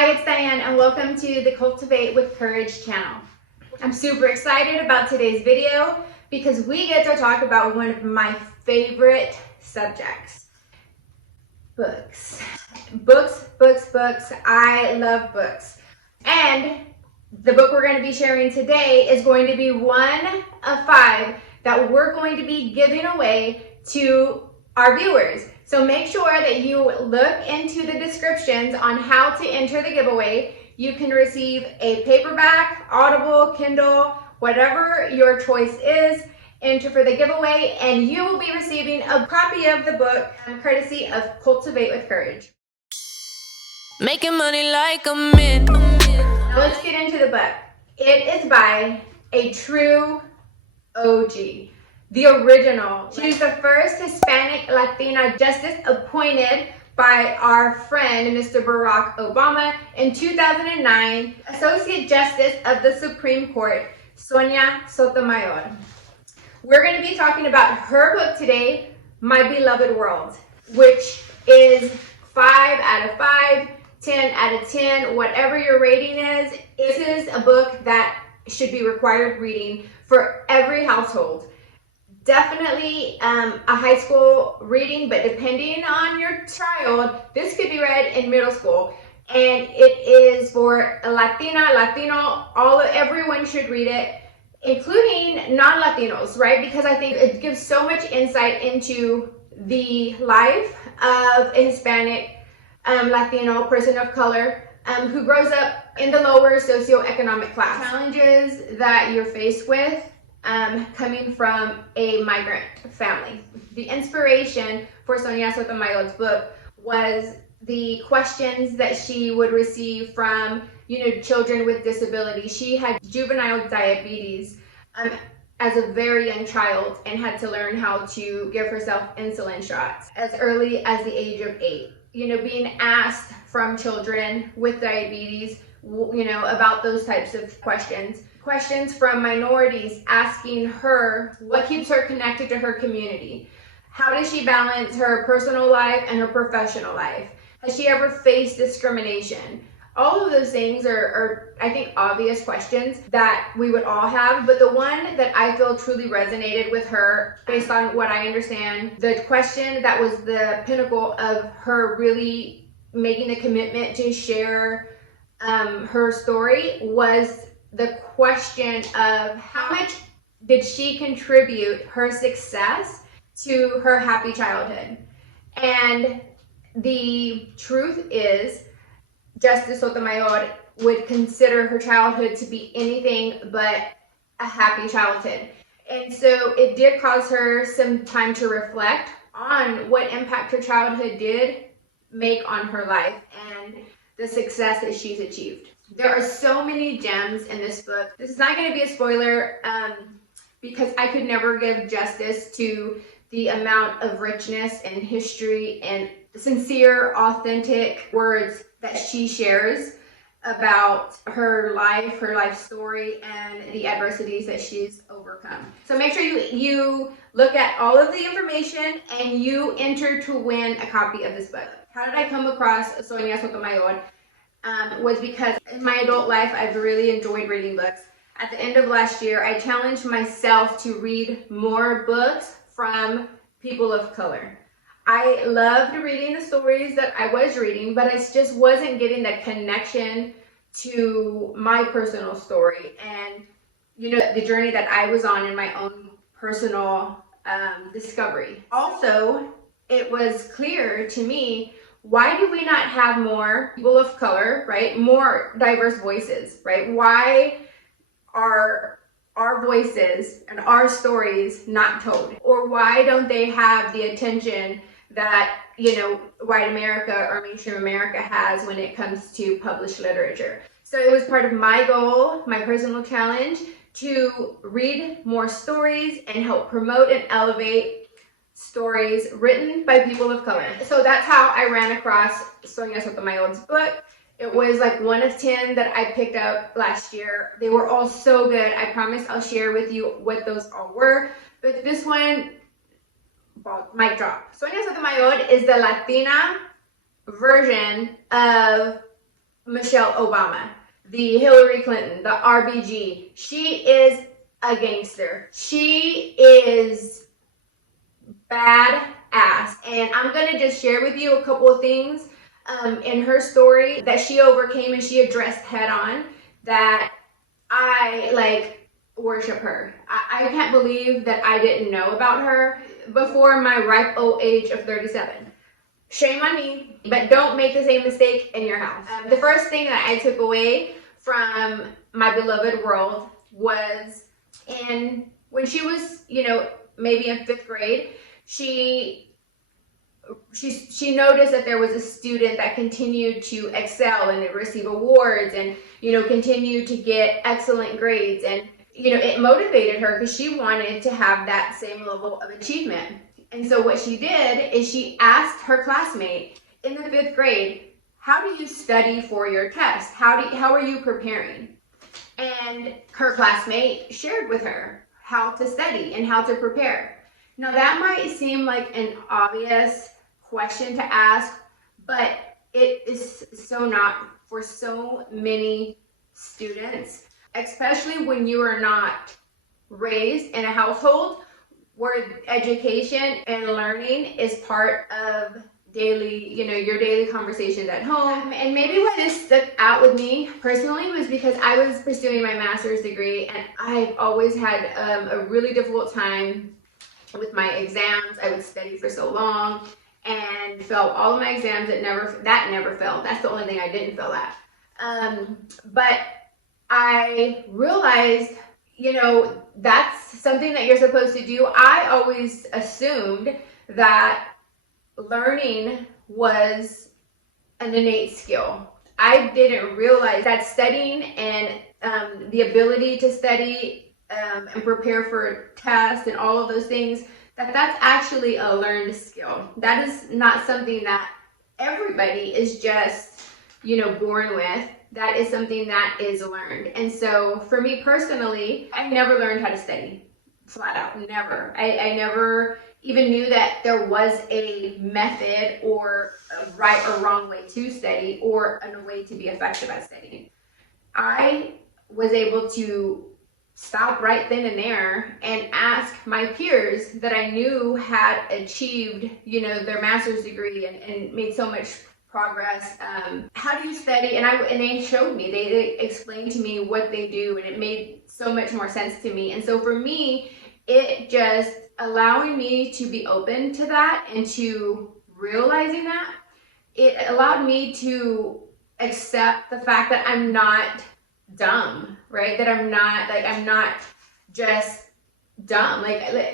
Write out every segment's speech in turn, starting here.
Hi, it's Diane and welcome to the Cultivate with Courage channel. I'm super excited about today's video because we get to talk about one of my favorite subjects. Books. Books. I love books. And the book we're going to be sharing today is going to be one of 5 that we're going to be giving away to our viewers. So make sure that you look into the descriptions on how to enter the giveaway. You can receive a paperback, Audible, Kindle, whatever your choice is. Enter for the giveaway and you will be receiving a copy of the book courtesy of Cultivate with Courage. Making money like a man. Now let's get into the book. It is by a true OG. The original. She's the first Hispanic Latina justice appointed by our friend, Mr. Barack Obama in 2009, Associate Justice of the Supreme Court, Sonia Sotomayor. We're going to be talking about her book today, My Beloved World, which is 5 out of 5, 10 out of 10, whatever your rating is. This is a book that should be required reading for every household. Definitely a high school reading, but depending on your child, this could be read in middle school. And it is for Latina, Latino, everyone should read it, including non-Latinos, right? Because I think it gives so much insight into the life of a Hispanic, Latino person of color who grows up in the lower socioeconomic class. Challenges that you're faced with coming from a migrant family. The inspiration for Sonia Sotomayor's book was the questions that she would receive from, children with disabilities. She had juvenile diabetes as a very young child and had to learn how to give herself insulin shots as early as the age of 8. Being asked from children with diabetes, about those types of questions. Questions from minorities asking her what keeps her connected to her community. How does she balance her personal life and her professional life? Has she ever faced discrimination? All of those things are, I think, obvious questions that we would all have, but the one that I feel truly resonated with her, based on what I understand, the question that was the pinnacle of her really making the commitment to share her story was the question of how much did she contribute her success to her happy childhood. And the truth is, Justice Sotomayor would consider her childhood to be anything but a happy childhood. And so it did cause her some time to reflect on what impact her childhood did make on her life and the success that she's achieved. There are so many gems in this book. This is not going to be a spoiler because I could never give justice to the amount of richness and history and sincere, authentic words that she shares about her life story, and the adversities that she's overcome. So make sure you look at all of the information and you enter to win a copy of this book. How did I come across Sonia Sotomayor? Was because in my adult life, I've really enjoyed reading books. At the end of last year, I challenged myself to read more books from people of color. I loved reading the stories that I was reading, but I just wasn't getting the connection to my personal story and, the journey that I was on in my own personal discovery. Also, it was clear to me, why do we not have more people of color, right? More diverse voices, right? Why are our voices and our stories not told? Or why don't they have the attention that, white America or mainstream America has when it comes to published literature? So it was part of my goal, my personal challenge, to read more stories and help promote and elevate stories written by people of color. So that's how I ran across Sonia Sotomayor's book. It was like one of 10 that I picked up last year. They were all so good. I promise I'll share with you what those all were. But this one, mic drop. Sonia Sotomayor is the Latina version of Michelle Obama, the Hillary Clinton, the RBG. She is a gangster. She is badass. And I'm going to just share with you a couple of things in her story that she overcame and she addressed head on that I like worship her. I can't believe that I didn't know about her before my ripe old age of 37. Shame on me, but don't make the same mistake in your house. The first thing that I took away from my beloved world was when she was, maybe in 5th grade, she noticed that there was a student that continued to excel and receive awards and, continue to get excellent grades. And, it motivated her because she wanted to have that same level of achievement. And so what she did is she asked her classmate in the 5th grade, how do you study for your test? How are you preparing? And her classmate shared with her how to study and how to prepare. Now that might seem like an obvious question to ask, but it is so not for so many students, especially when you are not raised in a household where education and learning is part of daily, your daily conversations at home. And maybe why this stuck out with me personally was because I was pursuing my master's degree and I've always had a really difficult time with my exams. I would study for so long and fail all of my exams. That never failed. That's the only thing I didn't fail at. But I realized, that's something that you're supposed to do. I always assumed that learning was an innate skill. I didn't realize that studying and the ability to study and prepare for tests and all of those things, that's actually a learned skill. That is not something that everybody is just, born with. That is something that is learned. And so for me personally, I never learned how to study, flat out, never. I never even knew that there was a method or a right or wrong way to study or a way to be effective at studying. I was able to stop right then and there and ask my peers that I knew had achieved, their master's degree and made so much progress. How do you study? And they showed me, they explained to me what they do, and it made so much more sense to me. And so for me, it just allowing me to be open to that and to realizing that, it allowed me to accept the fact that I'm not dumb, right? That I'm not just dumb.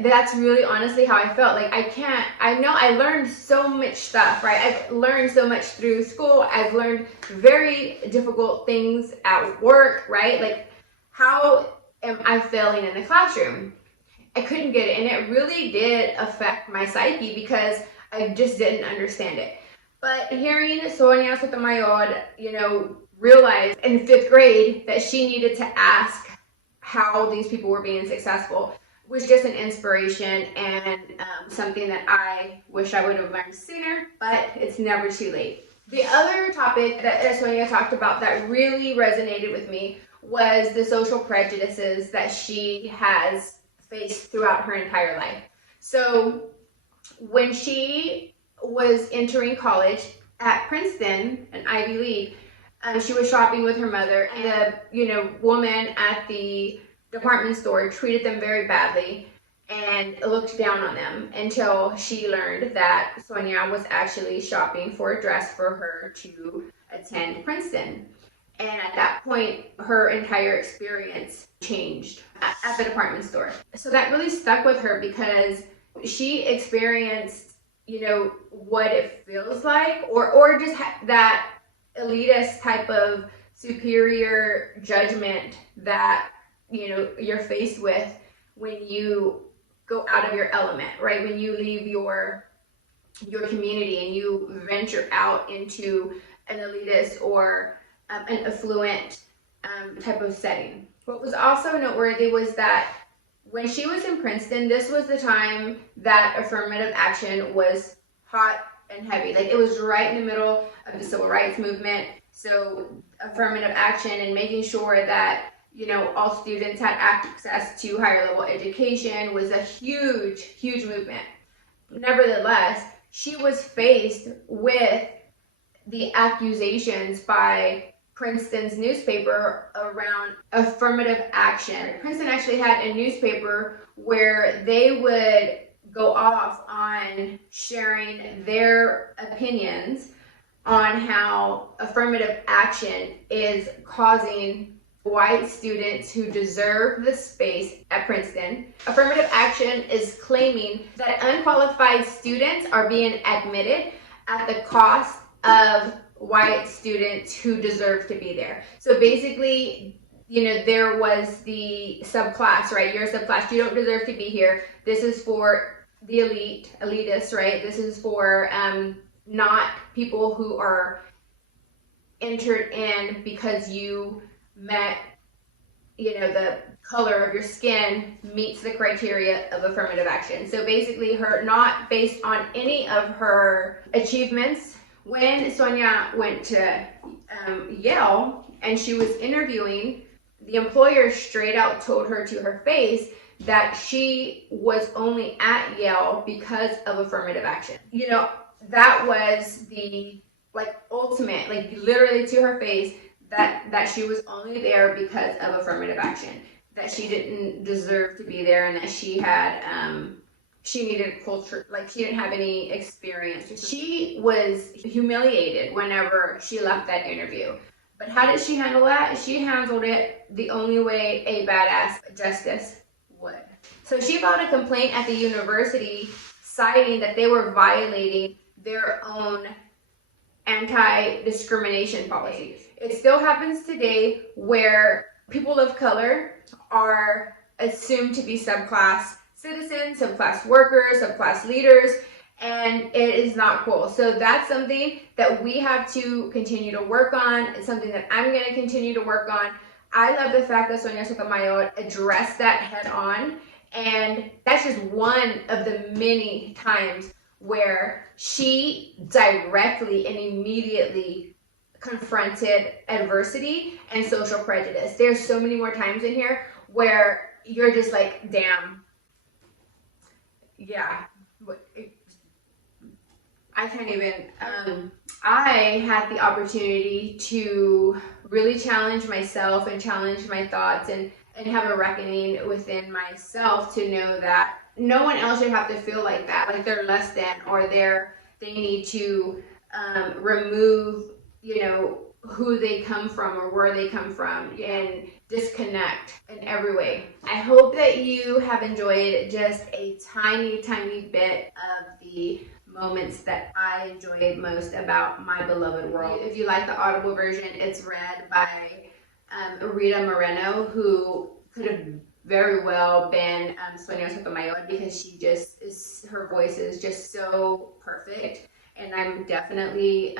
That's really honestly how I felt. I know I learned so much stuff, right? I've learned so much through school. I've learned very difficult things at work, right? How am I failing in the classroom? I couldn't get it, and it really did affect my psyche because I just didn't understand it. But hearing Sonia Sotomayor, realize in 5th grade that she needed to ask how these people were being successful was just an inspiration and something that I wish I would have learned sooner, but it's never too late. The other topic that Sonia talked about that really resonated with me was the social prejudices that she has faced throughout her entire life. So when she was entering college at Princeton, an Ivy League, she was shopping with her mother, and the woman at the department store treated them very badly and looked down on them until she learned that Sonia was actually shopping for a dress for her to attend Princeton. And at that point, her entire experience changed at the department store. So that really stuck with her because she experienced, what it feels like, or just that elitist type of superior judgment that you're faced with when you go out of your element, right? When you leave your community and you venture out into an elitist or an affluent type of setting. What was also noteworthy was that when she was in Princeton, this was the time that affirmative action was hot and heavy. It was right in the middle of the civil rights movement. So affirmative action and making sure that, you know, all students had access to higher level education was a huge, huge movement. Nevertheless, she was faced with the accusations by Princeton's newspaper around affirmative action. Princeton actually had a newspaper where they would go off on sharing their opinions on how affirmative action is causing white students who deserve the space at Princeton. Affirmative action is claiming that unqualified students are being admitted at the cost of white students who deserve to be there. So basically, you know, there was the subclass, right? You're a subclass, you don't deserve to be here. This is for the elitists, right? This is for not people who are entered in because you met, you know, the color of your skin meets the criteria of affirmative action. So basically, her not based on any of her achievements. When Sonia went to Yale and she was interviewing, the employer straight out told her to her face that she was only at Yale because of affirmative action. You know, that was the ultimate, literally to her face, that she was only there because of affirmative action, that she didn't deserve to be there, and that she had she needed culture, she didn't have any experience. She was humiliated whenever she left that interview. But how did she handle that? She handled it the only way a badass justice would. So she filed a complaint at the university citing that they were violating their own anti-discrimination policies. It still happens today where people of color are assumed to be subclass citizens, subclass workers, subclass leaders, and it is not cool. So that's something that we have to continue to work on. It's something that I'm going to continue to work on. I love the fact that Sonia Sotomayor addressed that head on, and that's just one of the many times where she directly and immediately confronted adversity and social prejudice. There's so many more times in here where you're just like, damn, yeah, I can't even. I had the opportunity to really challenge myself and challenge my thoughts and have a reckoning within myself to know that no one else should have to feel like that, like they're less than, or they need to remove, you know, who they come from or where they come from and disconnect in every way. I hope that you have enjoyed just a tiny, tiny bit of the moments that I enjoyed most about My Beloved World. If you like the Audible version, it's read by Rita Moreno, who could have very well been Sonia Sotomayor, because she just is, her voice is just so perfect. And I'm definitely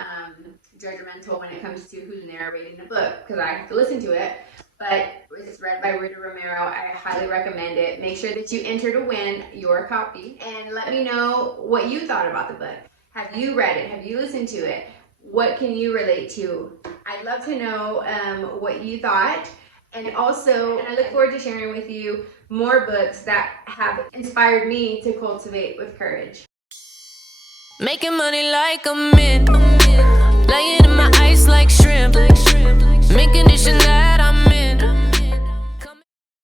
judgmental when it comes to who's narrating the book, because I have to listen to it. But it's read by Rita Romero. I highly recommend it. Make sure that you enter to win your copy, and let me know what you thought about the book. Have you read it? Have you listened to it? What can you relate to? I'd love to know what you thought. And also, I look forward to sharing with you more books that have inspired me to cultivate with courage. Making money like a mint, laying in my ice like shrimp.